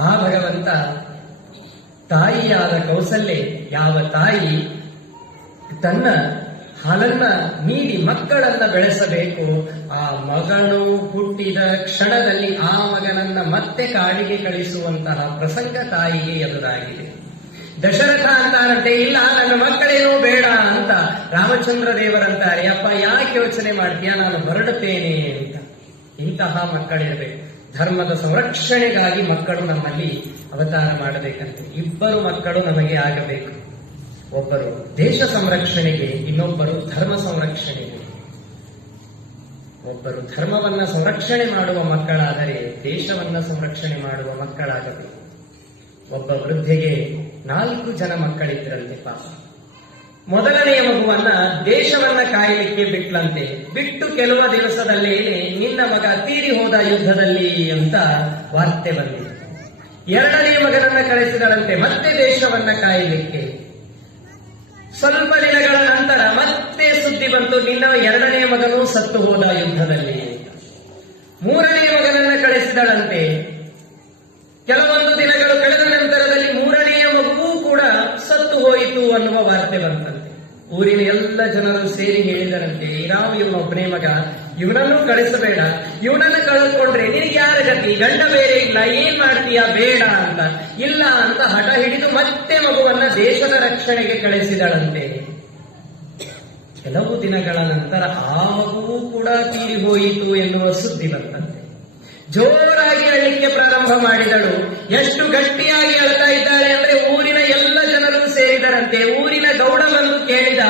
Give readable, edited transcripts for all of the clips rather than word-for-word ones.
ಆ ಭಗವಂತ ತಾಯಿಯಾದ ಕೌಸಲ್ಯೆ, ಯಾವ ತಾಯಿ ತನ್ನ ಹಾಲನ್ನ ನೀಡಿ ಮಕ್ಕಳನ್ನ ಬೆಳೆಸಬೇಕು, ಆ ಮಗನು ಹುಟ್ಟಿದ ಕ್ಷಣದಲ್ಲಿ ಆ ಮಗನನ್ನ ಮತ್ತೆ ಕಾಡಿಗೆ ಕಳಿಸುವಂತಹ ಪ್ರಸಂಗ ತಾಯಿಗೆ ಎದುರಾಗಿದೆ. ದಶರಥ ಅಂತಾರಂತೆ, ಇಲ್ಲ ನನ್ನ ಮಕ್ಕಳೇನೋ ಬೇಡ ಅಂತ. ರಾಮಚಂದ್ರ ದೇವರಂತಾರೆ, ಅಪ್ಪ ಯಾಕೆ ಯೋಚನೆ ಮಾಡ್ತೀಯ, ನಾನು ಹೊರಡುತ್ತೇನೆ ಅಂತ. ಇಂತಹ ಮಕ್ಕಳಿರಬೇಕು. ಧರ್ಮದ ಸಂರಕ್ಷಣೆಗಾಗಿ ಮಕ್ಕಳು ನಮ್ಮಲ್ಲಿ ಅವತಾರ ಮಾಡಬೇಕಂತೆ. ಇಬ್ಬರು ಮಕ್ಕಳು ನಮಗೆ ಆಗಬೇಕು. ಒಬ್ಬರು ದೇಶ ಸಂರಕ್ಷಣೆಗೆ, ಇನ್ನೊಬ್ಬರು ಧರ್ಮ ಸಂರಕ್ಷಣೆಗೆ. ಒಬ್ಬರು ಧರ್ಮವನ್ನ ಸಂರಕ್ಷಣೆ ಮಾಡುವ ಮಕ್ಕಳಾದರೆ ದೇಶವನ್ನ ಸಂರಕ್ಷಣೆ ಮಾಡುವ ಮಕ್ಕಳಾಗಬೇಕು. ಒಬ್ಬ ವೃದ್ಧೆಗೆ 4 ಜನ ಮಕ್ಕಳಿದ್ರಂತೆ ಪಾಪ. ಮೊದಲನೆಯ ಮಗುವನ್ನ ದೇಶವನ್ನ ಕಾಯಲಿಕ್ಕೆ ಬಿಟ್ಲಂತೆ. ಬಿಟ್ಟು ಕೆಲವು ದಿವಸದಲ್ಲೇನೆ ನಿನ್ನ ಮಗ ತೀರಿ ಹೋದ ಯುದ್ಧದಲ್ಲಿ ಅಂತ ವಾರ್ತೆ ಬಂದಿದೆ. ಎರಡನೆಯ ಮಗನನ್ನ ಕಳಿಸಿದಳಂತೆ ಮತ್ತೆ ದೇಶವನ್ನ ಕಾಯಲಿಕ್ಕೆ. ಸ್ವಲ್ಪ ದಿನಗಳ ನಂತರ ಮತ್ತೆ ಸುದ್ದಿ ಬಂತು, ನಿನ್ನ ಎರಡನೆಯ ಮಗನೂ ಸತ್ತು ಹೋದ ಯುದ್ಧದಲ್ಲಿ ಅಂತ. ಮೂರನೆಯ ಮಗನನ್ನ ಕಳಿಸಿದಳಂತೆ. ಕೆಲವೊಂದು ದಿನಗಳು ಕಳೆದ ನಂತರದಲ್ಲಿ ಮೂರನೆಯ ಮಗುವೂ ಕೂಡ ಸತ್ತು ಹೋಯಿತು ಅನ್ನುವ ವಾರ್ತೆ ಬಂತಂತೆ. ಊರಿನ ಎಲ್ಲ ಜನರು ಸೇರಿ ಹೇಳಿದರಂತೆ, ನಾವು ಇವನೊಬ್ಬನೇ ಮಗ, ಇವನನ್ನು ಕಳಿಸಬೇಡ, ಇವನನ್ನು ಕಳೆದುಕೊಂಡ್ರೆ ನಿನಗೆ ಯಾರ ಗತಿ, ಗಂಡ ಬೇರೆ ಇಲ್ಲ, ಏನ್ ಮಾಡ್ತೀಯ, ಬೇಡ ಅಂತ. ಇಲ್ಲ ಅಂತ ಹಠ ಹಿಡಿದು ಮತ್ತೆ ಮಗುವನ್ನ ದೇಶದ ರಕ್ಷಣೆಗೆ ಕಳಿಸಿದಳಂತೆ. ಕೆಲವು ದಿನಗಳ ನಂತರ ಆ ಮಗುವೂ ಕೂಡ ತೀರಿ ಹೋಯಿತು ಎನ್ನುವ ಸುದ್ದಿ ಬಂತಂತೆ. ಜೋರಾಗಿ ಅಳಲಿಕ್ಕೆ ಪ್ರಾರಂಭ ಮಾಡಿದಳು. ಎಷ್ಟು ಗಟ್ಟಿಯಾಗಿ ಅಳ್ತಾ ಇದ್ದಾಳೆ ಅಂದ್ರೆ ಊರಿನ ಎಲ್ಲ ಜನರು ಸೇರಿದರಂತೆ. ಊರಿನ ಗೌಡ ಬಂದು ಕೇಳಿದ,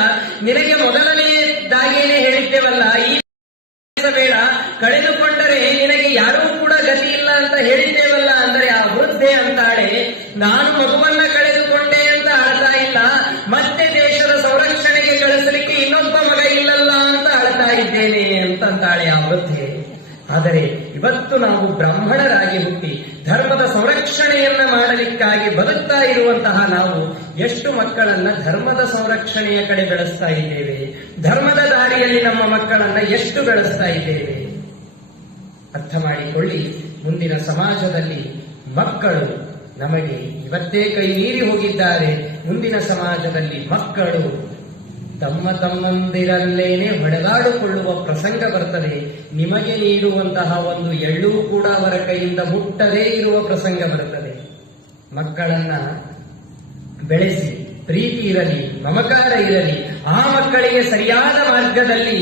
ನಿನಗೆ ಮೊದಲನೆಯದಾಗೇನೆ ಹೇಳಿದ್ದೇವಲ್ಲ, ಈ ಬೇಡ, ಕಳೆದುಕೊಂಡರೆ ನಿನಗೆ ಯಾರೂ ಕೂಡ ಗತಿ ಇಲ್ಲ ಅಂತ ಹೇಳಿದ್ದೇವಲ್ಲ. ಅಂದರೆ ಆ ವೃದ್ಧೆ ಅಂತಾಳೆ, ನಾನು ಮಗುವನ್ನ ಕಳೆದುಕೊಂಡೆ ಅಂತ ಅಳ್ತಾ ಇಲ್ಲ, ಮತ್ತೆ ದೇಶದ ಸಂರಕ್ಷಣೆಗೆ ಕಳಿಸಲಿಕ್ಕೆ ಇನ್ನೊಬ್ಬ ಮಗ ಇಲ್ಲಲ್ಲ ಅಂತ ಅಳ್ತಾ ಇದ್ದೇನೆ ಅಂತಂತಾಳೆ ಆ ವೃದ್ಧೆ. ಆದರೆ ಇವತ್ತು ನಾವು ಬ್ರಾಹ್ಮಣರಾಗಿ ಹುಟ್ಟಿ ಧರ್ಮದ ಸಂರಕ್ಷಣೆಯನ್ನ ಮಾಡಲಿಕ್ಕಾಗಿ ಬದುಕ್ತಾ ಇರುವಂತಹ ನಾವು ಎಷ್ಟು ಮಕ್ಕಳನ್ನ ಧರ್ಮದ ಸಂರಕ್ಷಣೆಯ ಕಡೆ ಬೆಳೆಸ್ತಾ ಇದ್ದೇವೆ, ಧರ್ಮದ ದಾರಿಯಲ್ಲಿ ನಮ್ಮ ಮಕ್ಕಳನ್ನ ಎಷ್ಟು ಬೆಳೆಸ್ತಾ ಇದ್ದೇವೆ ಅರ್ಥ ಮಾಡಿಕೊಳ್ಳಿ. ಮುಂದಿನ ಸಮಾಜದಲ್ಲಿ ಮಕ್ಕಳು ನಮಗೆ ಇವತ್ತೇ ಕೈ ಮೀರಿ ಹೋಗಿದ್ದಾರೆ. ಮುಂದಿನ ಸಮಾಜದಲ್ಲಿ ಮಕ್ಕಳು ತಮ್ಮಂದಿರಲ್ಲೇನೆ ಹೊಡೆದಾಡಿಕೊಳ್ಳುವ ಪ್ರಸಂಗ ಬರ್ತದೆ. ನಿಮಗೆ ನೀಡುವಂತಹ ಒಂದು ಎಳ್ಳೂ ಕೂಡ ಅವರ ಕೈಯಿಂದ ಮುಟ್ಟದೇ ಇರುವ ಪ್ರಸಂಗ ಬರುತ್ತದೆ. ಮಕ್ಕಳನ್ನ ಬೆಳೆಸಿ, ಪ್ರೀತಿ ಇರಲಿ, ಮಮಕಾರ ಇರಲಿ, ಆ ಮಕ್ಕಳಿಗೆ ಸರಿಯಾದ ಮಾರ್ಗದಲ್ಲಿ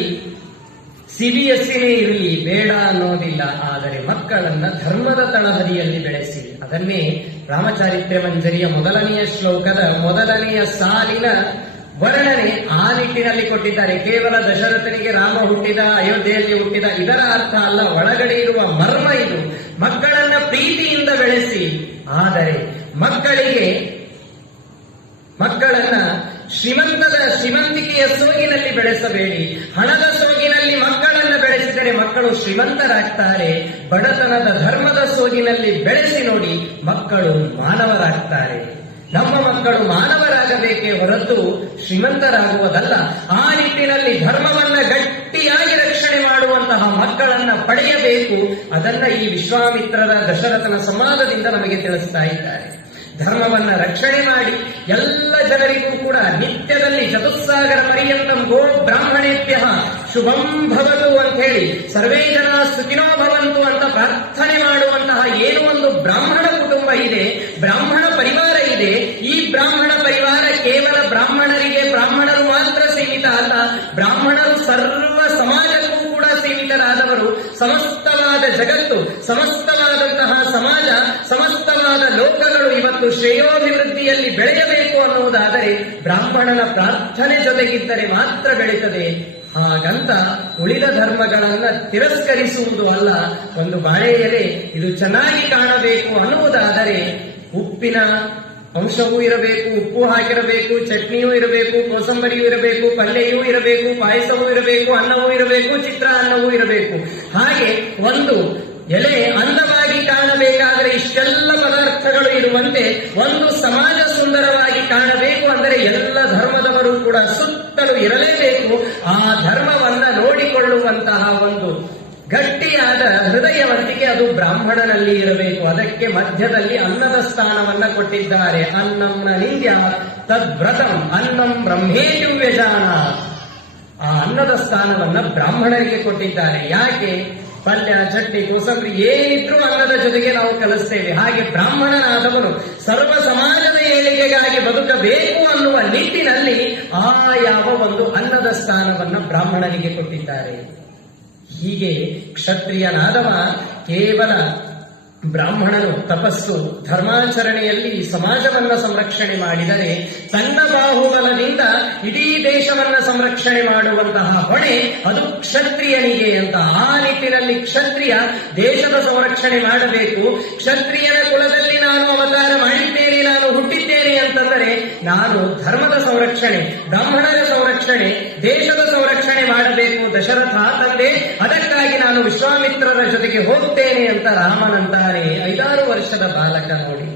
CBSE ಇರಲಿ, ಬೇಡ ಅನ್ನೋದಿಲ್ಲ. ಆದರೆ ಮಕ್ಕಳನ್ನ ಧರ್ಮದ ತಳಹದಿಯಲ್ಲಿ ಬೆಳೆಸಿ. ಅದನ್ನೇ ರಾಮಚಾರಿತ್ರ್ಯ ಮಂಜರಿಯ ಮೊದಲನೆಯ ಶ್ಲೋಕದ ಮೊದಲನೆಯ ಸಾಲಿನ ವರ್ಣನೆ ಆ ನಿಟ್ಟಿನಲ್ಲಿ ಕೊಟ್ಟಿದ್ದಾರೆ. ಕೇವಲ ದಶರಥನಿಗೆ ರಾಮ ಹುಟ್ಟಿದ, ಅಯೋಧ್ಯೆಯಲ್ಲಿ ಹುಟ್ಟಿದ ಇದರ ಅರ್ಥ ಅಲ್ಲ, ಒಳಗಡೆ ಇರುವ ಮರ್ಮ ಇದು. ಮಕ್ಕಳನ್ನ ಪ್ರೀತಿಯಿಂದ ಬೆಳೆಸಿ. ಆದರೆ ಮಕ್ಕಳನ್ನ ಶ್ರೀಮಂತಿಕೆಯ ಸೋಗಿನಲ್ಲಿ ಬೆಳೆಸಬೇಡಿ. ಹಣದ ಸೋಗಿನಲ್ಲಿ ಮಕ್ಕಳನ್ನ ಬೆಳೆಸಿದರೆ ಮಕ್ಕಳು ಶ್ರೀಮಂತರಾಗ್ತಾರೆ. ಬಡತನದ ಧರ್ಮದ ಸೋಗಿನಲ್ಲಿ ಬೆಳೆಸಿ ನೋಡಿ, ಮಕ್ಕಳು ಮಾನವರಾಗ್ತಾರೆ. ನಮ್ಮ ಮಕ್ಕಳು ಮಾನವರಾಗಬೇಕೇ ಹೊರತು ಶ್ರೀಮಂತರಾಗುವುದಲ್ಲ. ಆ ನಿಟ್ಟಿನಲ್ಲಿ ಧರ್ಮವನ್ನ ಗಟ್ಟಿಯಾಗಿ ರಕ್ಷಣೆ ಮಾಡುವಂತಹ ಮಕ್ಕಳನ್ನ ಪಡೆಯಬೇಕು. ಅದನ್ನ ಈ ವಿಶ್ವಾಮಿತ್ರರ ದಶರಥನ ಸಂವಾದದಿಂದ ನಮಗೆ ತಿಳಿಸ್ತಾ ಇದ್ದಾರೆ. ಧರ್ಮವನ್ನ ರಕ್ಷಣೆ ಮಾಡಿ ಎಲ್ಲ ಜನರಿಗೂ ಕೂಡ ನಿತ್ಯದಲ್ಲಿ ಚತುಸ್ಸಾಗರ ಪರ್ಯಂತಂ ಗೋ ಬ್ರಾಹ್ಮಣೇಭ್ಯ ಶುಭಂ ಭವತು ಅಂತ ಹೇಳಿ ಸರ್ವೇ ಜನ ಸುಖಿನೋ ಭವಂತು ಅಂತ ಪ್ರಾರ್ಥನೆ ಮಾಡುವಂತಹ ಏನು ಒಂದು ಬ್ರಾಹ್ಮಣ ಕುಟುಂಬ ಇದೆ, ಬ್ರಾಹ್ಮಣ ಪರಿವಾರ ಇದೆ. ಈ ಬ್ರಾಹ್ಮಣ ಪರಿವಾರ ಕೇವಲ ಬ್ರಾಹ್ಮಣರು ಮಾತ್ರ ಸೀಮಿತ ಅಲ್ಲ, ಬ್ರಾಹ್ಮಣರು ಸರ್ವ ಸಮಾಜಕ್ಕೂ ಕೂಡ ಸೀಮಿತರಾದವರು. ಸಮಸ್ತವಾದ ಜಗತ್ತು, ಸಮಸ್ತವಾದಂತಹ ಸಮಾಜ, ಸಮಸ್ತವಾದ ಲೋಕಗಳು ಇವತ್ತು ಶ್ರೇಯೋಭಿವೃದ್ಧಿಯಲ್ಲಿ ಬೆಳೆಯಬೇಕು ಅನ್ನುವುದಾದರೆ ಬ್ರಾಹ್ಮಣನ ಪ್ರಾರ್ಥನೆ ಜೊತೆಗಿದ್ದರೆ ಮಾತ್ರ ಬೆಳೀತದೆ. ಹಾಗಂತ ಉಳಿದ ಧರ್ಮಗಳನ್ನ ತಿರಸ್ಕರಿಸುವುದು ಅಲ್ಲ. ಒಂದು ಬಾಳೆ ಎಲೆ ಇದು ಚೆನ್ನಾಗಿ ಕಾಣಬೇಕು ಅನ್ನುವುದಾದರೆ ಉಪ್ಪಿನ ಅಂಶವೂ ಇರಬೇಕು, ಉಪ್ಪು ಹಾಕಿರಬೇಕು, ಚಟ್ನಿಯೂ ಇರಬೇಕು, ಕೋಸಂಬರಿಯೂ ಇರಬೇಕು, ಪಲ್ಯೆಯೂ ಇರಬೇಕು, ಪಾಯಸವೂ ಇರಬೇಕು, ಅನ್ನವೂ ಇರಬೇಕು, ಚಿತ್ರಾನ್ನವೂ ಇರಬೇಕು. ಹಾಗೆ ಒಂದು ಎಲೆ ಅಂದವಾಗಿ ಕಾಣಬೇಕಾದರೆ ಇಷ್ಟೆಲ್ಲ ಪದಾರ್ಥಗಳು ಇರುವಂತೆ ಒಂದು ಸಮಾಜ ಸುಂದರವಾಗಿ ಕಾಣಬೇಕು ಅಂದರೆ ಎಲ್ಲ ಧರ್ಮದವರು ಕೂಡ ಸುತ್ತಲೂ ಇರಲೇಬೇಕು. ಆ ಧರ್ಮವನ್ನ ನೋಡಿಕೊಳ್ಳುವಂತಹ ಒಂದು ಗಟ್ಟಿಯಾದ ಹೃದಯವಂತಿಕೆ ಅದು ಬ್ರಾಹ್ಮಣನಲ್ಲಿ ಇರಬೇಕು. ಅದಕ್ಕೆ ಮಧ್ಯದಲ್ಲಿ ಅನ್ನದ ಸ್ಥಾನವನ್ನ ಕೊಟ್ಟಿದ್ದಾರೆ. ಅನ್ನಂನ ನಿಂದ್ಯ ತದ್ವ್ರತಂ ಅನ್ನಂ ಬ್ರಹ್ಮೇತಿ ವ್ಯಜಾನ. ಆ ಅನ್ನದ ಸ್ಥಾನವನ್ನ ಬ್ರಾಹ್ಮಣರಿಗೆ ಕೊಟ್ಟಿದ್ದಾರೆ. ಯಾಕೆ? ಪಲ್ಯ, ಚಟ್ನಿ, ಕೋಸಂಬರಿ ಏನಿದ್ರೂ ಅನ್ನದ ಜೊತೆಗೆ ನಾವು ಕಲಿಸ್ತೇವೆ. ಹಾಗೆ ಬ್ರಾಹ್ಮಣನಾದವನು ಸರ್ವ ಸಮಾಜದ ಏಳಿಗೆಗಾಗಿ ಬದುಕಬೇಕು ಅನ್ನುವ ನಿಟ್ಟಿನಲ್ಲಿ ಯಾವ ಒಂದು ಅನ್ನದ ಸ್ಥಾನವನ್ನ ಬ್ರಾಹ್ಮಣನಿಗೆ ಕೊಟ್ಟಿದ್ದಾರೆ. ಹೀಗೆ ಕ್ಷತ್ರಿಯನಾದವ ಕೇವಲ ಬ್ರಾಹ್ಮಣನು ತಪಸ್ಸು ಧರ್ಮಾಚರಣೆಯಲ್ಲಿ ಸಮಾಜವನ್ನ ಸಂರಕ್ಷಣೆ ಮಾಡಿದರೆ ತನ್ನ ಬಾಹುಬಲದಿಂದ ಇಡೀ ದೇಶವನ್ನ ಸಂರಕ್ಷಣೆ ಮಾಡುವಂತಹ ಹೊಣೆ ಅದು ಕ್ಷತ್ರಿಯನಿಗೆ ಅಂತ. ಆ ನಿಟ್ಟಿನಲ್ಲಿ ಕ್ಷತ್ರಿಯ ದೇಶದ ಸಂರಕ್ಷಣೆ ಮಾಡಬೇಕು. ಕ್ಷತ್ರಿಯನ ಕುಲದಲ್ಲಿ ನಾನು ಅವತಾರ ಮಾಡಿದ್ದೇನೆ, ನಾನು ಹುಟ್ಟಿದ್ದೇನೆ ಅಂತಂದರೆ ನಾನು ಧರ್ಮದ ಸಂರಕ್ಷಣೆ, ಬ್ರಾಹ್ಮಣರ ಸಂರಕ್ಷಣೆ, ದೇಶದ ಸಂರಕ್ಷಣೆ ಮಾಡಬೇಕು. ದಶರಥ ತಂದೆ, ಅದಕ್ಕಾಗಿ ನಾನು ವಿಶ್ವಾಮಿತ್ರರ ಜೊತೆಗೆ ಹೋಗ್ತೇನೆ ಅಂತ ರಾಮನಂತಾರೆ. 5-6 ವರ್ಷದ ಬಾಲಕ ನೋಡಿ.